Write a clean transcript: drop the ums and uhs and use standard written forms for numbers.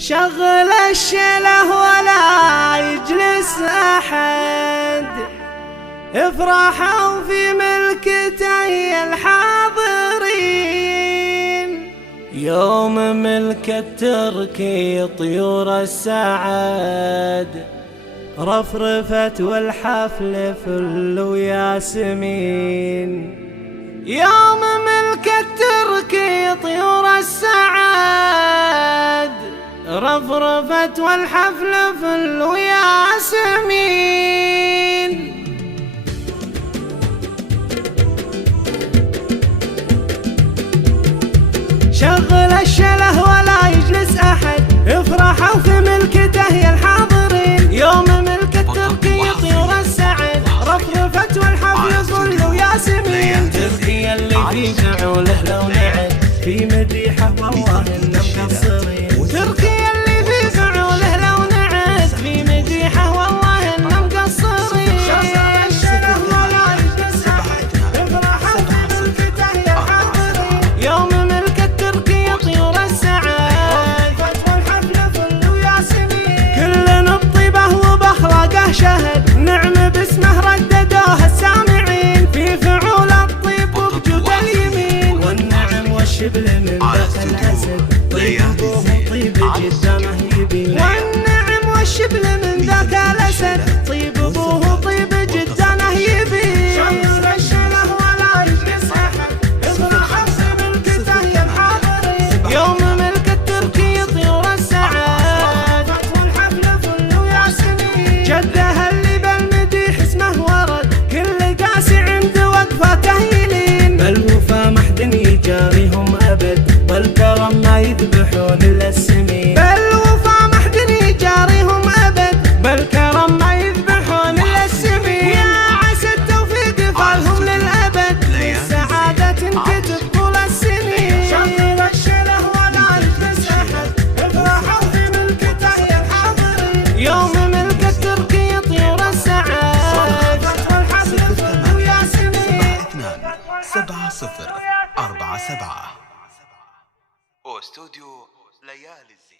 شغل الشله ولا يجلس أحد، افرحوا في ملكته الحاضرين. يوم ملك التركي طيور السعد، رفرفت والحفل فل وياسمين. يوم ملك التركي طيور السعد، رفرفت والحفل فل وياسمين. شغل الشله ولا يجلس أحد، افرحوا في ملكته يا الحاضرين. يوم ملك التركي طيور السعد، رفرفت والحفل فل وياسمين. تركي اللي في فعوله لو نعد، في مديحه والله إن مقصرين. تركي اللي في فعوله لو نعد، في مديحه والله إن مقصرين. شغل الشله ولا يجلس أحد، افرحوا في ملكته يا الحاضرين. يوم شهد نعم باسمه رددوها السامعين، في فعول الطيب وبجود اليمين. والنعم والشبل من ذاك الأسد، طيب أبوه طيب جدا مهيبين. والنعم والشبل من ذاك الأسد، طيب أبوه طيب جدا مهيبين. شغل الشله ولا يجلس أحد، افرحوا في ملكته يا الحاضرين. يوم ملك التركي طيور السعد، والحفل فل وياسمين. جدها اللي بالمديح اسمه ورد، كل قاسي عند وقفته يلين. بالوفا محد يجاريهم أبد، والكرم ما يذبحون للسمين. بالوفا محد يجاريهم أبد، بالكرم ما يذبحون للسمين. يا عسى التوفيق فالهم للأبد، للسعادة تنكتب طول السنين. شغل الشله ولا يجلس أحد، افرحوا في ملكته يا الحاضرين. يوم ملك التركي طيور السعد، والحفل فل وياسمين. 7047 واستوديو ليالي الزين.